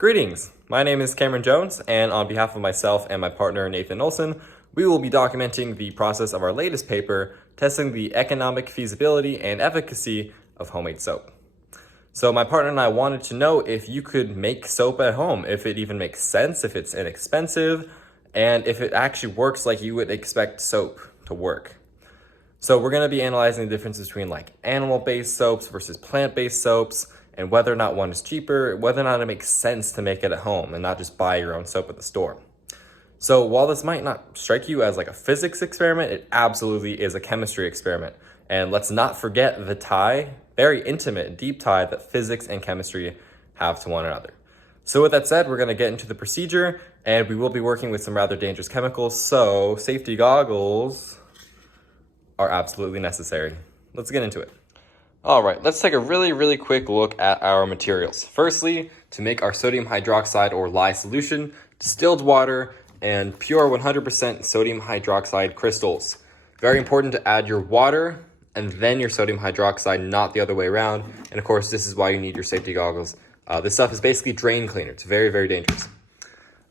Greetings, my name is Cameron Jones, and on behalf of myself and my partner Nathan Olson, we will be documenting the process of our latest paper, testing the economic feasibility and efficacy of homemade soap. So my partner and I wanted to know if you could make soap at home, if it even makes sense, if it's inexpensive, and if it actually works like you would expect soap to work. So we're going to be analyzing the difference between like animal-based soaps versus plant-based soaps, and whether or not one is cheaper, whether or not it makes sense to make it at home and not just buy your own soap at the store. So while this might not strike you as like a physics experiment, it absolutely is a chemistry experiment. And let's not forget the tie, very intimate, deep tie that physics and chemistry have to one another. So with that said, we're going to get into the procedure, and we will be working with some rather dangerous chemicals, so safety goggles are absolutely necessary. Let's get into it. All right, let's take a really quick look at our materials. Firstly, to make our sodium hydroxide or lye solution, distilled water and pure 100% sodium hydroxide crystals. Very important to add your water and then your sodium hydroxide, not the other way around. And of course, this is why you need your safety goggles. This stuff is basically drain cleaner. It's very dangerous.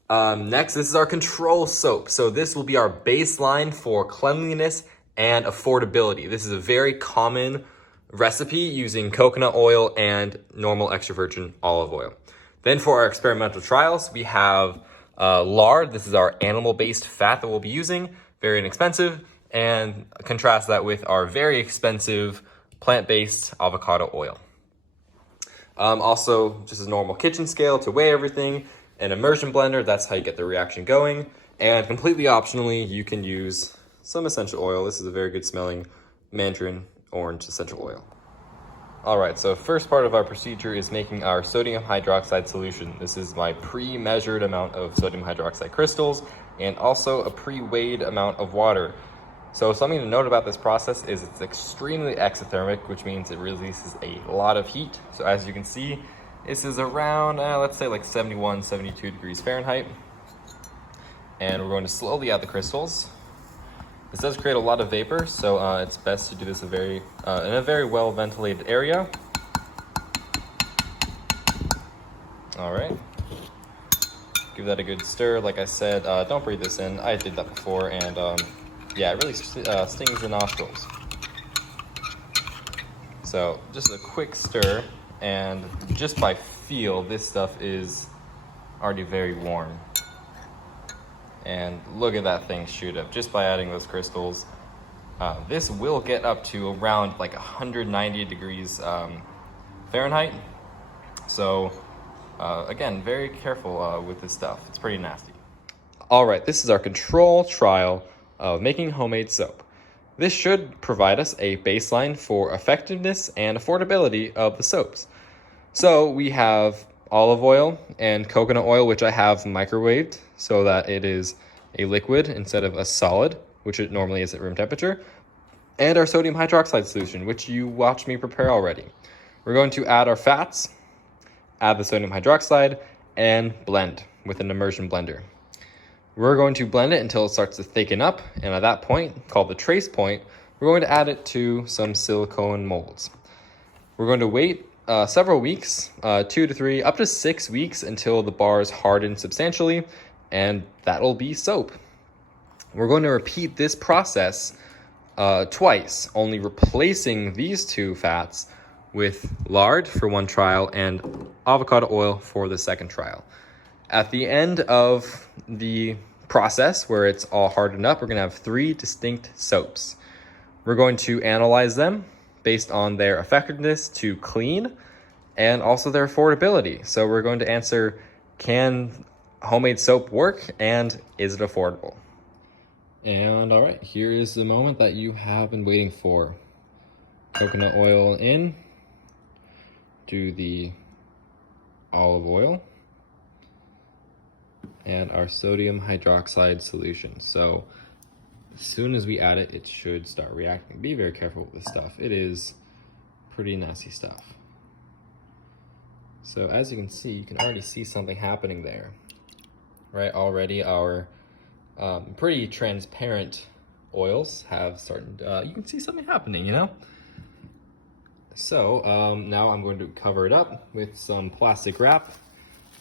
Next, this is our control soap. So this will be our baseline for cleanliness and affordability. This is a very common recipe using coconut oil and normal extra virgin olive oil. Then for our experimental trials, we have lard. This is our animal-based fat that we'll be using, very inexpensive, and contrast that with our very expensive plant-based avocado oil. Also, just a normal kitchen scale to weigh everything, an immersion blender, that's how you get the reaction going, and completely optionally, you can use some essential oil. This is a very good smelling mandarin orange essential oil. All right, so first part of our procedure is making our sodium hydroxide solution. This is my pre-measured amount of sodium hydroxide crystals and also a pre-weighed amount of water. So something to note about this process is it's extremely exothermic, which means it releases a lot of heat. So as you can see, this is around, let's say like 71, 72 degrees Fahrenheit. And we're going to slowly add the crystals. This does create a lot of vapor, so it's best to do this in a very well ventilated area. All right. Give that a good stir. Like I said, don't breathe this in. I did that before, and yeah, it really stings the nostrils. So just a quick stir, and just by feel, this stuff is already very warm. And look at that thing shoot up just by adding those crystals. This will get up to around like 190 degrees Fahrenheit. So again, very careful with this stuff. It's pretty nasty. All right, this is our control trial of making homemade soap. This should provide us a baseline for effectiveness and affordability of the soaps. So we have olive oil and coconut oil, which I have microwaved so that it is a liquid instead of a solid, which it normally is at room temperature, and our sodium hydroxide solution, which you watched me prepare already. We're going to add our fats, add the sodium hydroxide, and blend with an immersion blender. We're going to blend it until it starts to thicken up, and at that point, called the trace point, we're going to add it to some silicone molds. We're going to wait several weeks, 2 to 3, up to 6 weeks until the bars harden substantially, and that'll be soap. We're going to repeat this process twice, only replacing these two fats with lard for one trial and avocado oil for the second trial. At the end of the process, where it's all hardened up, we're going to have 3 distinct soaps. We're going to analyze them based on their effectiveness to clean and also their affordability. So we're going to answer, can homemade soap work and is it affordable? And all right, here is the moment that you have been waiting for. Coconut oil in, do the olive oil, and our sodium hydroxide solution. So as soon as we add it, it should start reacting. Be very careful with this stuff. It is pretty nasty stuff. So as you can see, you can already see something happening there, right? Already our pretty transparent oils have started, you can see something happening, you know? So now I'm going to cover it up with some plastic wrap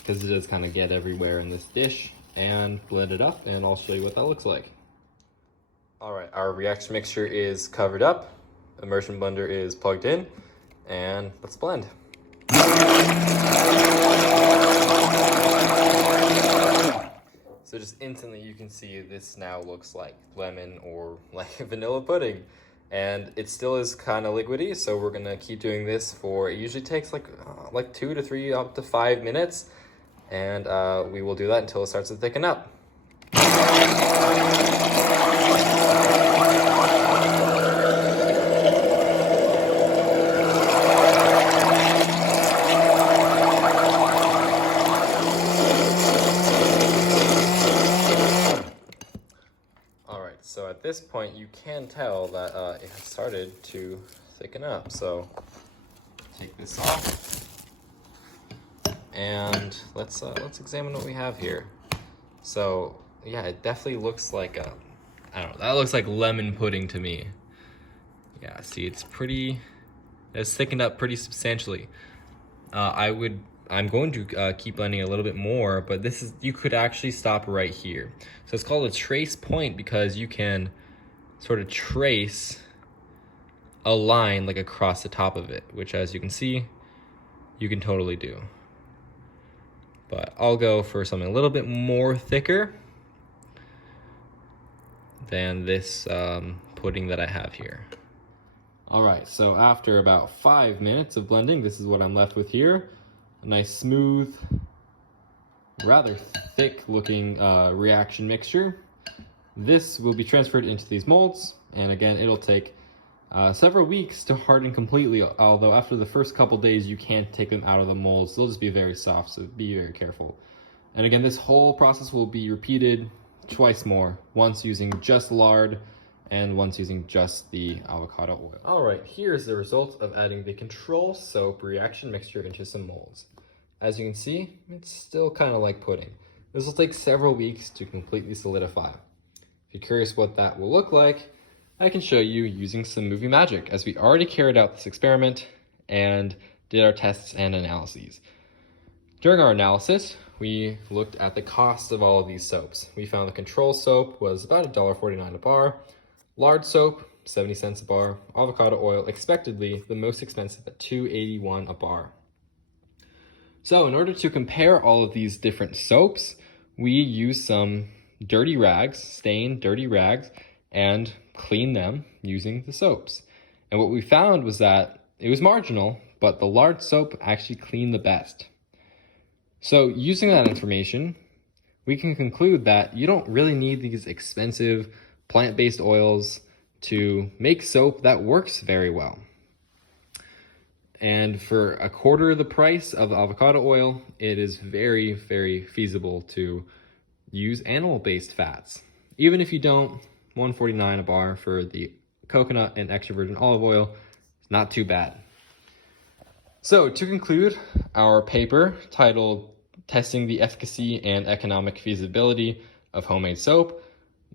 because it does kind of get everywhere in this dish, and blend it up, and I'll show you what that looks like. All right, our reaction mixture is covered up, immersion blender is plugged in, and let's blend. So just instantly you can see this now looks like lemon or like vanilla pudding. And it still is kind of liquidy, so we're gonna keep doing this for, it usually takes like 2 to 3 up to 5 minutes. And we will do that until it starts to thicken up. So at this point, you can tell that it has started to thicken up. So take this off, and let's examine what we have here. So yeah, it definitely looks like I don't know. That looks like lemon pudding to me. Yeah, see, it's thickened up pretty substantially. I'm going to keep blending a little bit more, but you could actually stop right here. So it's called a trace point because you can sort of trace a line like across the top of it, which, as you can see, you can totally do. But I'll go for something a little bit more thicker than this pudding that I have here. All right, so after about 5 minutes of blending, this is what I'm left with here. A nice smooth, rather thick looking reaction mixture. This will be transferred into these molds, and again, it'll take several weeks to harden completely, although after the first couple days you can't take them out of the molds. They'll just be very soft, so be very careful. And again, this whole process will be repeated twice more, once using just lard and once using just the avocado oil. All right, here's the result of adding the control soap reaction mixture into some molds. As you can see, it's still kind of like pudding. This will take several weeks to completely solidify. If you're curious what that will look like, I can show you using some movie magic, as we already carried out this experiment and did our tests and analyses. During our analysis, we looked at the cost of all of these soaps. We found the control soap was about $1.49 a bar, lard soap, 70 cents a bar, avocado oil, expectedly the most expensive at $2.81 a bar. So in order to compare all of these different soaps, we used some dirty rags, stained dirty rags, and cleaned them using the soaps. And what we found was that it was marginal, but the lard soap actually cleaned the best. So using that information, we can conclude that you don't really need these expensive plant-based oils to make soap that works very well. And for a quarter of the price of avocado oil, it is very, very feasible to use animal-based fats. Even if you don't, $1.49 a bar for the coconut and extra virgin olive oil is not too bad. So to conclude our paper titled Testing the Efficacy and Economic Feasibility of Homemade Soap,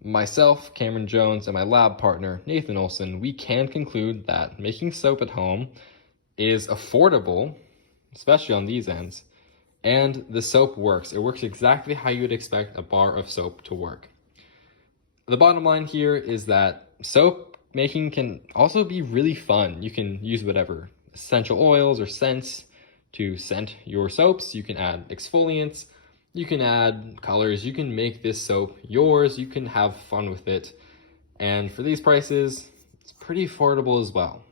myself, Cameron Jones, and my lab partner, Nathan Olson, we can conclude that making soap at home is affordable, especially on these ends, and the soap works. It works exactly how you would expect a bar of soap to work. The bottom line here is that soap making can also be really fun. You can use whatever essential oils or scents to scent your soaps. You can add exfoliants, you can add colors, you can make this soap yours, you can have fun with it. And for these prices, it's pretty affordable as well.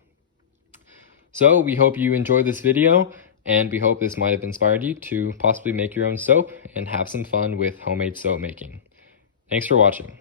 So we hope you enjoyed this video, and we hope this might have inspired you to possibly make your own soap and have some fun with homemade soap making. Thanks for watching.